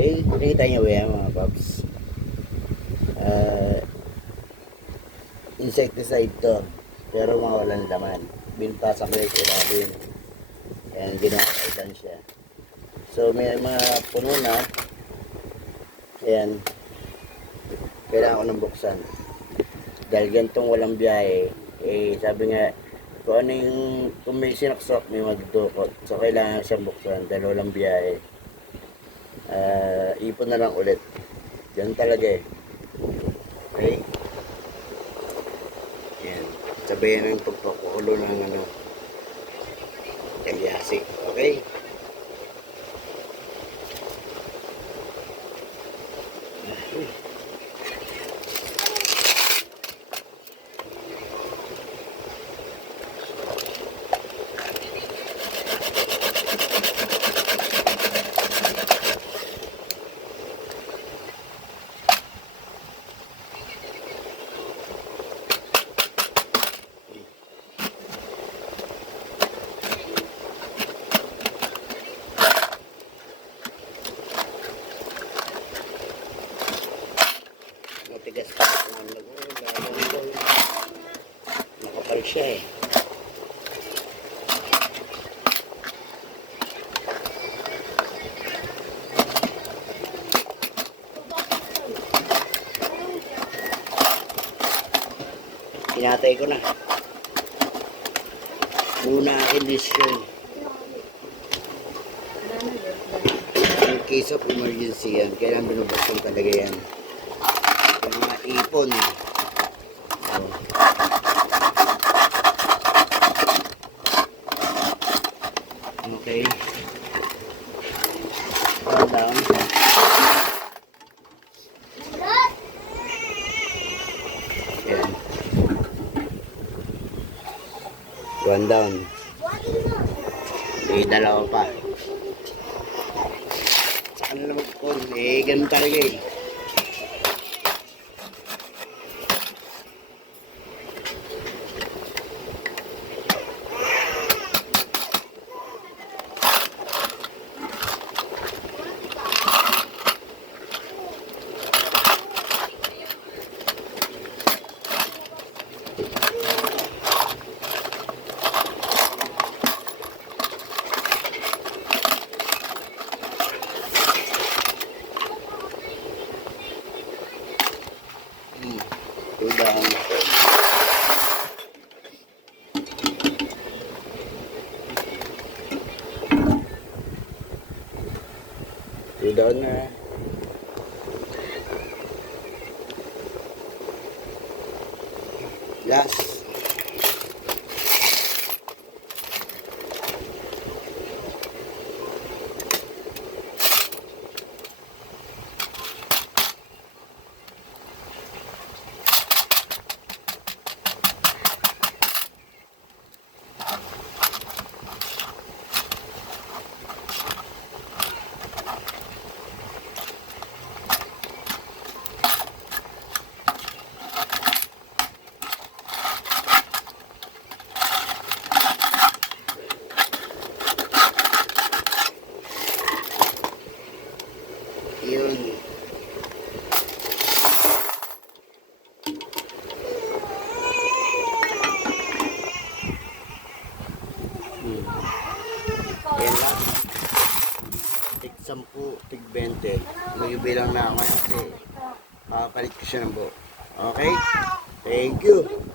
Okay, nakita nyo ba yan mga paps? Insecticide to, pero mawalan laman. Binta sa clear ko natin. Ayan, ginakaitan siya. So may mga puno na. Ayan, kailangan ko nang buksan. Dahil gantong walang biyahe, sabi nga, kung ano yung, kung may sinaksok, may magdukot. So kailangan siyang buksan dahil walang biyahe. Ipon na lang ulit. Yan talaga eh. Okay? Yan. Sabayan ng pagpakulo ng kalyasi. Okay? Matigas pa nakapal siya eh. Tinatay ko na muna aking decision in case of emergency. Yan kailangan binubuksan talaga yan. Yung mga ipon. Okay. Calm down. Yan. One down. May dalawa pa. Saan na magpon? Ganun talaga eh. Udang. Udang na. Last. Yun. Yan lang. Tig 10, tig 20. Magbibilang na ako kasi makapalit ko siya ng buo. Okay? Thank you.